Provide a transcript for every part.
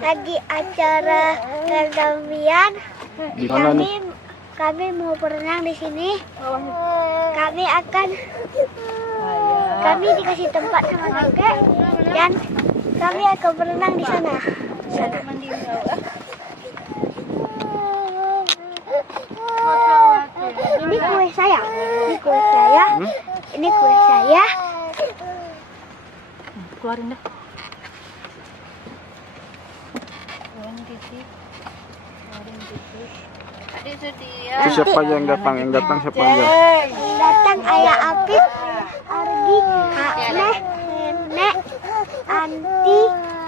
lagi acara perdamaian. Di mana nih? Kami mau berenang di sini. Kami dikasih tempat sama kakek dan kami akan berenang di sana. Ini kue saya. Ini kue saya. Ini kue saya. Keluarin dah. Itu siapa aja yang datang? Yang datang siapa aja? Yang datang ayah Apit, Argi, Kak Neh, Nenek, Anti,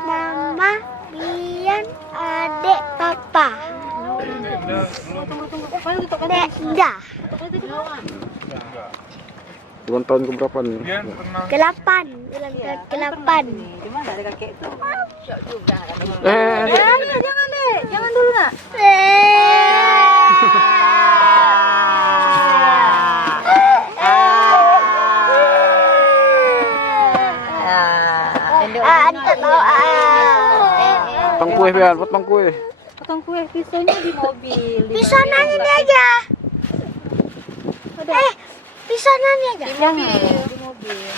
Mama, Bian, Adek, Papa. Dek, Ulang tahun keberapa nih? ke-8, ulang tahun ke-8. Gimana ada kakek itu? Adik. Jangan deh, jangan dulu nak. Antar bawa. Potong kue Bian, potong kue. Potong kue pisaunya di mobil. Pisaunya ini aja. Pisaunya ini aja. Di mobil.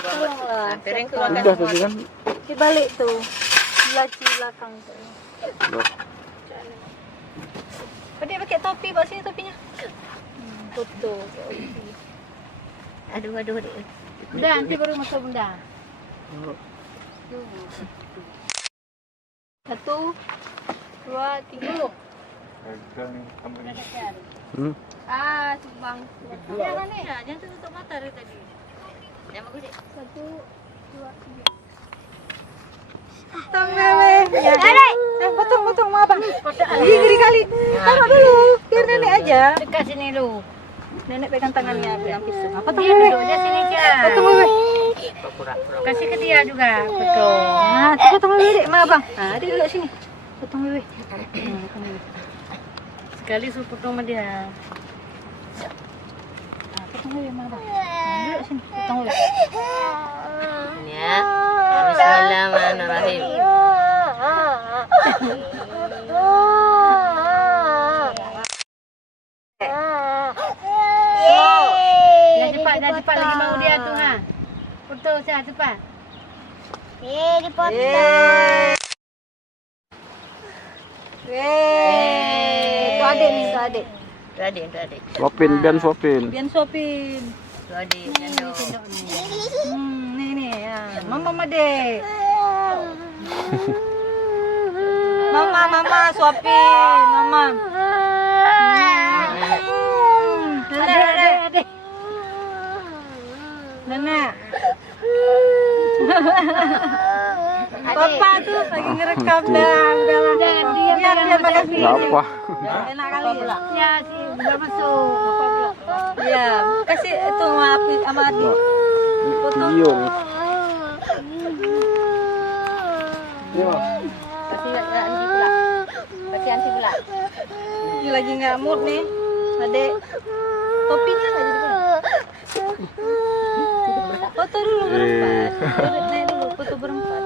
Tolonglah. Piring keluarkan Udah semua. tadi kan? Dibalik tuh. Di laci belakang tuh. Adik pakai topi, bawa sini topinya. Tutup. Aduh. Bunda, nanti baru masuk bunda. 1, 2, 3. Subang. Jangan nih, jangan tutup mata dari tadi. Yang bagus, Dik. 1, 2, 3. Potong lele. Potong mau apa? Gini kali. Taruh dulu, biar nenek aja. Dekat sini lu. Nenek pegang tangannya, pegang pisau. Potong Dia lele. duduknya sini aja. Potong lele. Kasih ke dia juga. Betul. Nah, potong lele, Dek. Ma, Bang. Nah, Adik duduk sini. Potong lele. Potong lele. Sekali suruh potong sama dia. Nah, potong lele, Ma, Bang. Nah, duduk sini. Potong lele. Ya. Bismillahirrahmanirrahim. Dah cepat lagi mau dia tu ha. Potong saya cepat. Dipotong. Itu adik nih, itu adik. Tu adik. Suapin, Bian suapin. Biar suapin. Tu adik. Sendok. Nih ya. Mama dek. Mama suapin. Mama. Adik. Nenek. Papa tuh lagi ngerekam dah. Jangan diam, Biar dia pada sini. Apa? Enak kali. Ya sih, belum masuk. Iya, kasih itu sama adik. Video nih. Iya. Kasih Anti pula. Kasih Anti pula. Ini lagi nggak mood nih, adek. Topinya nggak jadi punya. Foto dulu berempat. Naik dulu foto berempat.